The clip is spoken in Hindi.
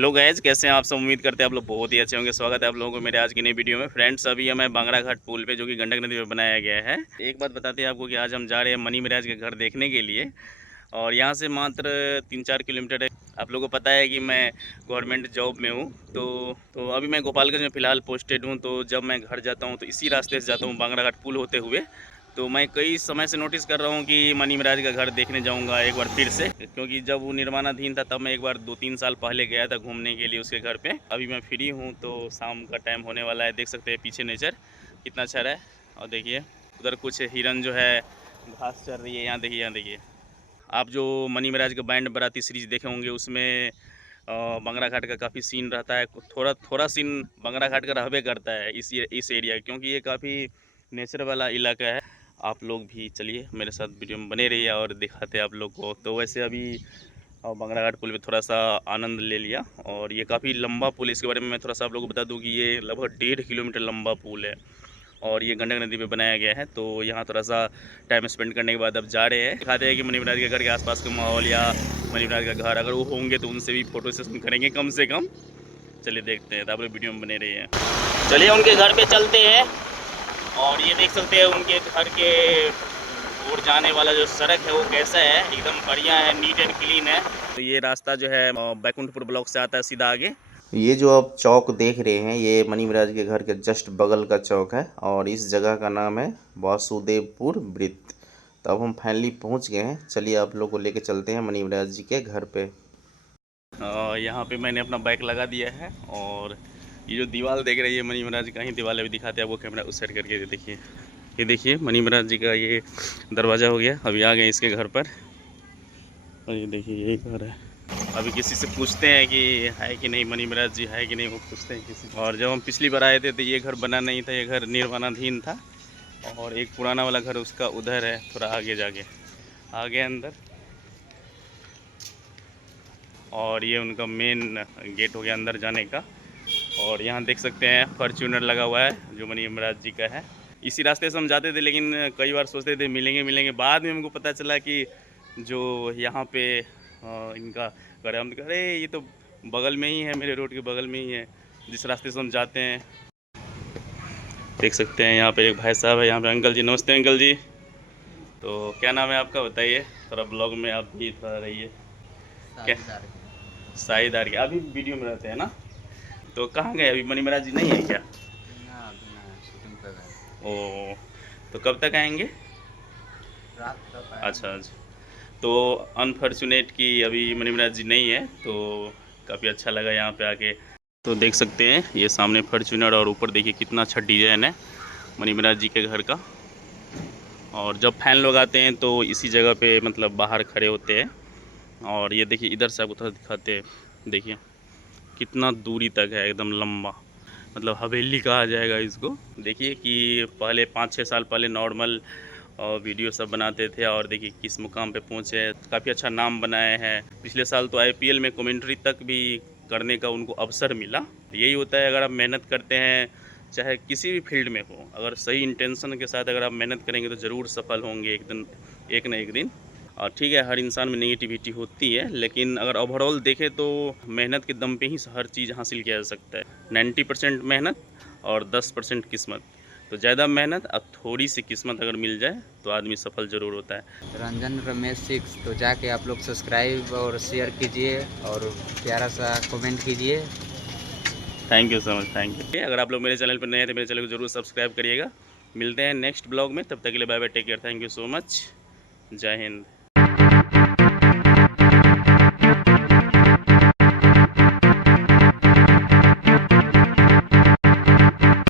हेलो गाइज, कैसे हैं आप सब। उम्मीद करते हैं आप लोग बहुत ही अच्छे होंगे। स्वागत है आप लोगों को मेरे आज की नई वीडियो में। फ्रेंड्स, अभी हमें बांगड़ा घाट पुल पे जो कि गंडक नदी पे बनाया गया है। एक बात बताते हैं आपको कि आज हम जा रहे हैं मनी महाराज के घर देखने के लिए, और यहाँ से मात्र 3-4 किलोमीटर है। आप लोगों को पता है कि मैं गवर्नमेंट जॉब में हूँ, तो अभी मैं गोपालगंज में फ़िलहाल पोस्टेड हूँ। तो जब मैं घर जाता हूँ तो इसी रास्ते से जाता हूँ, बांगड़ा घाट पुल होते हुए। तो मैं कई समय से नोटिस कर रहा हूँ कि मनी महाराज का घर देखने जाऊँगा एक बार फिर से, क्योंकि जब वो निर्माणाधीन था तब मैं एक बार 2-3 साल पहले गया था घूमने के लिए उसके घर पे। अभी मैं फ्री हूँ तो शाम का टाइम होने वाला है। देख सकते हैं पीछे नेचर कितना अच्छा है। और देखिए उधर कुछ हिरन जो है घास चर रही है। यहाँ देखिए, यहाँ देखिए। आप जो मनी महाराज का बैंड बाराती सीरीज देखे होंगे उसमें बांगड़ा घाट का काफ़ी सीन रहता है। थोड़ा थोड़ा सीन बांगड़ा घाट का रहबे करता है इस एरिया, क्योंकि ये काफ़ी नेचर वाला इलाका है। आप लोग भी चलिए मेरे साथ वीडियो में बने रहिए और दिखाते हैं आप लोग को। तो वैसे अभी बांगड़ा घाट पुल पे थोड़ा सा आनंद ले लिया, और ये काफ़ी लंबा पुल है। इसके बारे में मैं थोड़ा सा आप लोगों को बता दूं कि ये लगभग 1.5 किलोमीटर लंबा पुल है, और ये गंडक नदी पे बनाया गया है। तो यहाँ थोड़ा सा टाइम स्पेंड करने के बाद अब जा रहे हैं। दिखाते हैं कि मनी महाराज के घर के आसपास का माहौल, या मनी महाराज का घर अगर वो होंगे तो उनसे भी फोटो सेशन करेंगे कम से कम। चलिए देखते हैं, तो आप लोग वीडियो में बने रहिए हैं। चलिए उनके घर पे चलते हैं, और ये देख सकते हैं उनके घर के ओर जाने वाला जो सड़क है वो कैसा है, एकदम बढ़िया है, नीट एंड क्लीन है। तो ये रास्ता जो है बैकुंठपुर ब्लॉक से आता है सीधा आगे। ये जो आप चौक देख रहे हैं ये मनी महाराज के घर के जस्ट बगल का चौक है, और इस जगह का नाम है वासुदेवपुर वृत्त। तो अब हम फाइनली पहुंच गए हैं। चलिए आप लोग को लेके चलते हैं मनी महाराज जी के घर पे। यहाँ पे मैंने अपना बाइक लगा दिया है, और ये जो दीवार देख रही है मनी महाराज का ही दीवार अभी दिखाते हैं आपको। कैमरा उस साइड करके देखिए, ये देखिए मनी महाराज जी का ये दरवाज़ा हो गया। अभी आ गए इसके घर पर, और ये देखिए यही घर है। अभी किसी से पूछते हैं कि है कि नहीं, मनी महाराज जी है कि नहीं, वो पूछते हैं किसी। और जब हम पिछली बार आए थे तो ये घर बना नहीं था, ये घर निर्माणाधीन था। और एक पुराना वाला घर उसका उधर है, थोड़ा आगे जाके आगे अंदर। और ये उनका मेन गेट हो गया अंदर जाने का। और यहाँ देख सकते हैं फॉर्च्यूनर लगा हुआ है जो मनी महाराज जी का है। इसी रास्ते से हम जाते थे, लेकिन कई बार सोचते थे मिलेंगे मिलेंगे। बाद में हमको पता चला कि जो यहाँ पे इनका घर है। हम कह अरे ये तो बगल में ही है, मेरे रोड के बगल में ही है जिस रास्ते से हम जाते हैं। देख सकते हैं यहाँ पे एक भाई साहब है, यहाँ पे अंकल जी। नमस्ते अंकल जी। तो क्या नाम है आपका, बताइए थोड़ा। ब्लॉग में आप भी थोड़ा रहिए। क्या साहिदार के अभी वीडियो में रहते हैं ना। तो कहाँ गए अभी, मनी महाराज जी नहीं है क्या? शूटिंग पे गए। ओ, तो कब तक आएंगे? रात तक अच्छा अच्छा। तो अनफॉर्चुनेट कि अभी मनी महाराज जी नहीं है, तो काफ़ी अच्छा लगा यहाँ पे आके। तो देख सकते हैं ये सामने फॉर्च्यूनर, और ऊपर देखिए कितना अच्छा डिज़ाइन है मनी महाराज जी के घर का। और जब फैन लोग आते हैं तो इसी जगह पे मतलब बाहर खड़े होते हैं। और ये देखिए इधर से आपको थोड़ा दिखाते हैं, देखिए कितना दूरी तक है, एकदम लंबा, मतलब हवेली कहा जाएगा इसको। देखिए कि पहले 5-6 साल पहले नॉर्मल वीडियो सब बनाते थे, और देखिए किस मुकाम पे पहुँचे। काफ़ी अच्छा नाम बनाए हैं। पिछले साल तो आईपीएल में कमेंट्री तक भी करने का उनको अवसर मिला। यही होता है, अगर आप मेहनत करते हैं चाहे किसी भी फील्ड में हो, अगर सही इंटेंशन के साथ अगर आप मेहनत करेंगे तो ज़रूर सफल होंगे एक दिन, एक ना एक दिन। और ठीक है, हर इंसान में नेगेटिविटी होती है, लेकिन अगर ओवरऑल देखें तो मेहनत के दम पे ही हर चीज़ हासिल किया जा सकता है। 90% मेहनत और 10% किस्मत। तो ज़्यादा मेहनत और थोड़ी सी किस्मत अगर मिल जाए तो आदमी सफल ज़रूर होता है। रंजन रमेश 6, तो जाके आप लोग सब्सक्राइब और शेयर कीजिए और प्यारा सा कमेंट कीजिए। Thank you so much, thank you. अगर आप लोग मेरे चैनल पर नए हैं तो मेरे चैनल को ज़रूर सब्सक्राइब करिएगा। मिलते हैं नेक्स्ट ब्लॉग में, तब तक के लिए bye bye, take care, thank you so much, जय हिंद।